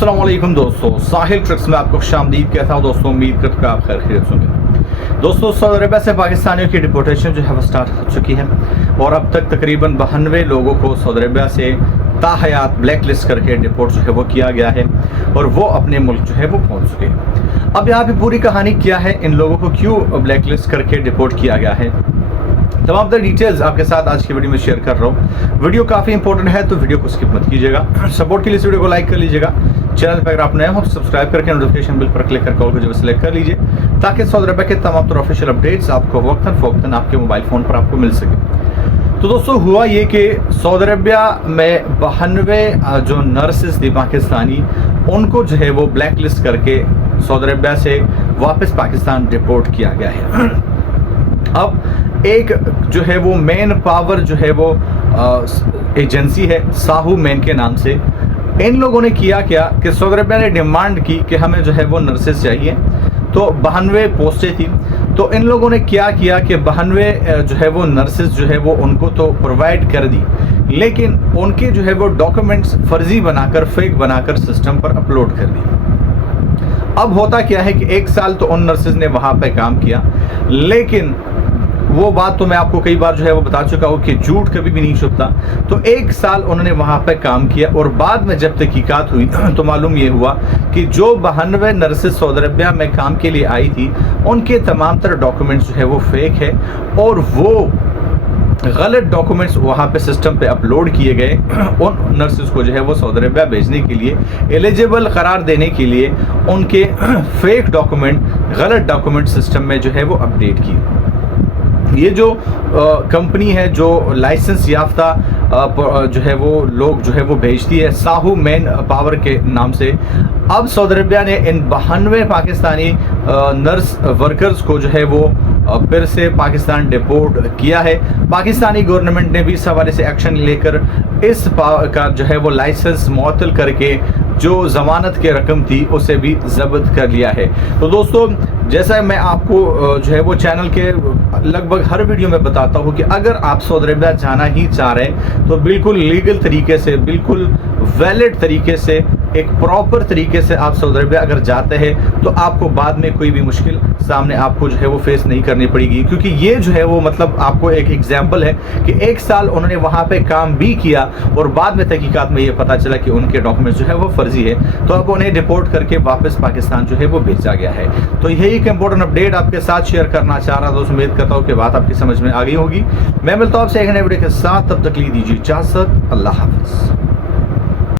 अस्सलाम वालेकुम दोस्तों, साहिल ट्रिक्स में आपको खुशामदीद कहता हूँ। दोस्तों उम्मीद करता हूँ आप खैर खैरियत से होंगे। दोस्तों सऊदी अरबिया से पाकिस्तानियों की डिपोर्टेशन जो है वो स्टार्ट हो चुकी है और अब तक तकरीबन 92 लोगों को सऊदी अरबिया से ताहयात ब्लैक लिस्ट करके डिपोर्ट जो है वो किया गया है और वो अपने मुल्क जो है वो पहुँच चुके हैं। अब यहाँ पे पूरी कहानी क्या है, इन लोगों को क्यों ब्लैक लिस्ट करके डिपोर्ट किया गया है, तमाम तरह डिटेल्स आपके साथ आज की वीडियो में शेयर कर रहा हूँ। वीडियो काफ़ी इंपॉर्टेंट है तो वीडियो को स्किप मत कीजिएगा। सपोर्ट के लिए इस वीडियो को लाइक कर लीजिएगा। चैनल पर अगर आप नए हो तो सब्सक्राइब करके नोटिफिकेशन बिल पर क्लिक करके ऑल को जो सेलेक्ट कर लीजिए ताकि सऊदी अरबिया के तमाम तरह ऑफिशियल अपडेट्स आपको वक्तन फ़ौक्तन आपके मोबाइल फ़ोन पर आपको मिल सके। तो दोस्तों हुआ ये कि सऊदी अरबिया में 92 जो नर्सेस थी पाकिस्तानी, उनको जो है वो ब्लैक लिस्ट करके सऊदी अरबिया से वापस पाकिस्तान डिपोर्ट किया गया है। अब एक जो है वो मेन पावर जो है वो एजेंसी है साहू मेन के नाम से, इन लोगों ने किया क्या कि सऊदी अरबिया ने डिमांड की कि हमें जो है वो नर्सेस चाहिए। तो 92 पोस्टें थी, तो इन लोगों ने क्या किया कि 92 जो है वो नर्सेस जो है वो उनको तो प्रोवाइड कर दी, लेकिन उनके जो है वो डॉक्यूमेंट्स फर्जी बनाकर फेक बनाकर सिस्टम पर अपलोड कर दी। अब होता क्या है कि 1 साल तो उन नर्सेज ने वहाँ पे काम किया, लेकिन वो बात तो मैं आपको कई बार जो है वो बता चुका हूँ कि झूठ कभी भी नहीं छुपता। तो 1 साल उन्होंने वहाँ पे काम किया और बाद में जब तहकीकात हुई तो मालूम ये हुआ कि जो 92 नर्सेज सऊदी अरबिया में काम के लिए आई थी उनके तमाम तरह डॉक्यूमेंट्स जो है वो फेक है और वो गलत डॉक्यूमेंट्स वहाँ पे सिस्टम पे अपलोड किए गए। उन नर्सेस को जो है वो सऊदी अरबिया भेजने के लिए, एलिजिबल करार देने के लिए उनके फेक डॉक्यूमेंट, गलत डॉक्यूमेंट सिस्टम में जो है वो अपडेट किए। ये जो कंपनी है जो लाइसेंस याफ्ता जो है वो लोग जो है वो भेजती है साहू मेन पावर के नाम से। अब सऊदी अरबिया ने इन 92 पाकिस्तानी नर्स वर्कर्स को जो है वो फिर से पाकिस्तान डिपोर्ट किया है। पाकिस्तानी गवर्नमेंट ने भी इस हवाले से एक्शन लेकर इस का जो है वो लाइसेंस मुअत्तल करके जो ज़मानत की रकम थी उसे भी ज़ब्त कर लिया है। तो दोस्तों जैसा मैं आपको जो है वो चैनल के लगभग हर वीडियो में बताता हूँ कि अगर आप सऊदी अरबिया जाना ही चाह रहे हैं तो बिल्कुल लीगल तरीके से, बिल्कुल वैलिड तरीके से, एक प्रॉपर तरीके से आप सऊदी अरबिया अगर जाते हैं तो आपको बाद में कोई भी मुश्किल सामने आपको जो है वो फेस नहीं करनी पड़ेगी। क्योंकि ये जो है वो मतलब आपको एक एग्जांपल है कि 1 साल उन्होंने वहाँ पे काम भी किया और बाद में तहकीकात में ये पता चला कि उनके डॉक्यूमेंट्स जो है वो फर्जी है, तो अब उन्हें डिपोर्ट करके वापस पाकिस्तान जो है वो भेजा गया है। तो यही एक इंपॉर्टेंट अपडेट आपके साथ शेयर करना चाह रहा था। उम्मीद करता हूँ कि बात आपकी समझ में आ गई होगी। मैं मिलता हूँ आपसे एक नए वीडियो के साथ, तब तक ली दीजिए इजाज़त। अल्लाह हाफ़िज़।